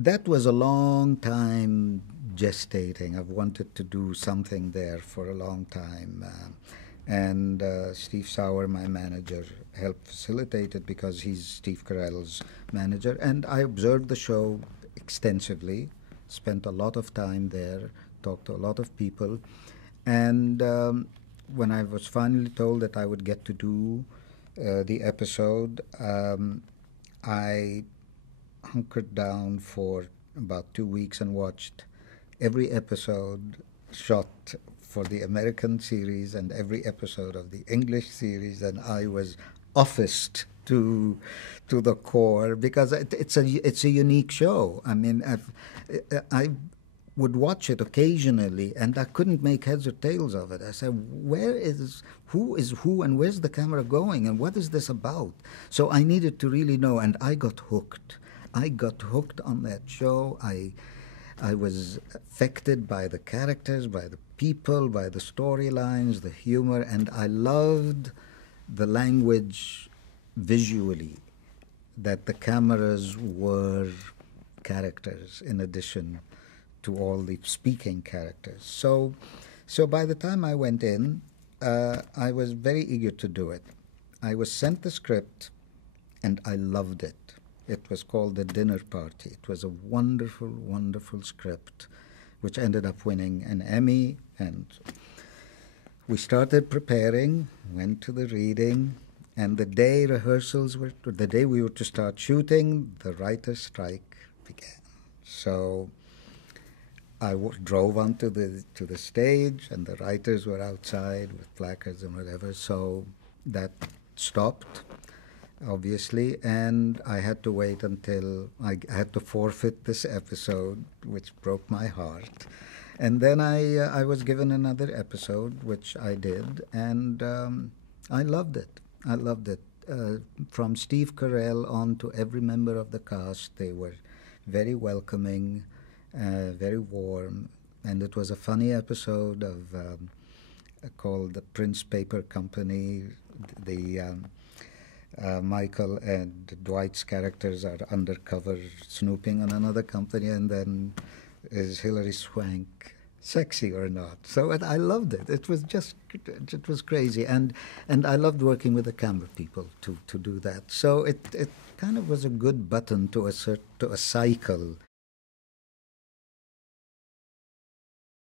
That was a long time gestating. I've wanted to do something there for a long time. And Steve Sauer, my manager, helped facilitate it because he's Steve Carell's manager. And I observed the show extensively, spent a lot of time there, talked to a lot of people. And when I was finally told that I would get to do the episode, I hunkered down for about 2 weeks and watched every episode shot for the American series and every episode of the English series, and I was officed to the core because it's a unique show. I mean, I would watch it occasionally, and I couldn't make heads or tails of it. I said, who is who, and where's the camera going, and what is this about? So I needed to really know, and I got hooked. I got hooked on that show. I was affected by the characters, by the people, by the storylines, the humor, and I loved the language visually, that the cameras were characters in addition to all the speaking characters. So by the time I went in, I was very eager to do it. I was sent the script, and I loved it. It was called The Dinner Party. It was a wonderful, wonderful script, which ended up winning an Emmy. And we started preparing, went to the reading, and the day the day we were to start shooting, the writer's strike began. So I drove onto to the stage, and the writers were outside with placards and whatever. So that stopped, obviously, and I had to wait until I had to forfeit this episode, which broke my heart. And then I was given another episode, which I did, and I loved it. I loved it. From Steve Carell on to every member of the cast, they were very welcoming, very warm, and it was a funny episode of called the Prince Paper Company. The Michael and Dwight's characters are undercover snooping on another company, and then is Hilary Swank sexy or not? So I loved it. It was crazy, and I loved working with the camera people to do that. So it kind of was a good button to a cycle